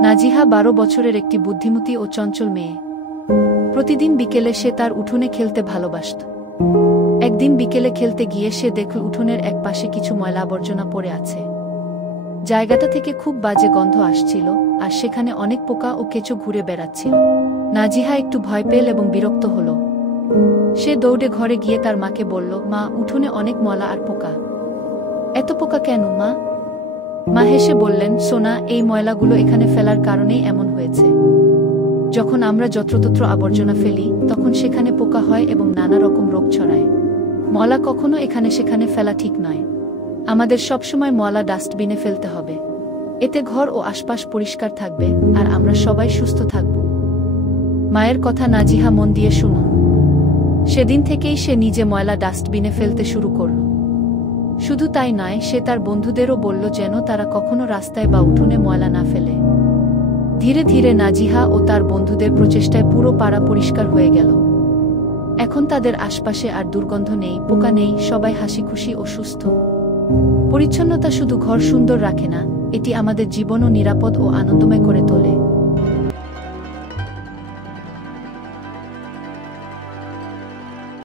নাজিহা ১২ বছরের একটি বুদ্ধিমতী ও চঞ্চল মেয়ে। প্রতিদিন বিকেলে সে তার উঠোনে খেলতে ভালোবাসত। একদিন বিকেলে খেলতে গিয়ে সে দেখল উঠোনের এক পাশে কিছু ময়লা আবর্জনা পড়ে আছে। জায়গাটা থেকে খুব বাজে গন্ধ আসছিল, আর সেখানে অনেক পোকা ও কেঁচো ঘুরে বেড়াচ্ছিল। নাজিহা একটু ভয় পেল এবং বিরক্ত হল। সে দৌড়ে ঘরে গিয়ে তার মাকে বলল, মা, উঠোনে অনেক ময়লা আর পোকা। এত পোকা কেন মা? মা হেসে বললেন, সোনা, এই ময়লাগুলো এখানে ফেলার কারণেই এমন হয়েছে। যখন আমরা যত্রতত্র আবর্জনা ফেলি, তখন সেখানে পোকা হয় এবং নানা রকম রোগ ছড়ায়। ময়লা কখনো এখানে সেখানে ফেলা ঠিক নয়। আমাদের সবসময় ময়লা ডাস্টবিনে ফেলতে হবে। এতে ঘর ও আশপাশ পরিষ্কার থাকবে, আর আমরা সবাই সুস্থ থাকব। মায়ের কথা নাজিহা মন দিয়ে শুনো। সেদিন থেকেই সে নিজে ময়লা ডাস্টবিনে ফেলতে শুরু করল। শুধু তাই নয়, সে তার বন্ধুদেরও বলল যেন তারা কখনো রাস্তায় বা উঠোনে ময়লা না ফেলে। ধীরে ধীরে নাজিহা ও তার বন্ধুদের প্রচেষ্টায় পুরো পাড়া পরিষ্কার হয়ে গেল। এখন তাদের আশপাশে আর দুর্গন্ধ নেই, পোকা নেই, সবাই হাসিখুশি ও সুস্থ। পরিচ্ছন্নতা শুধু ঘর সুন্দর রাখে না, এটি আমাদের জীবনও নিরাপদ ও আনন্দময় করে তোলে।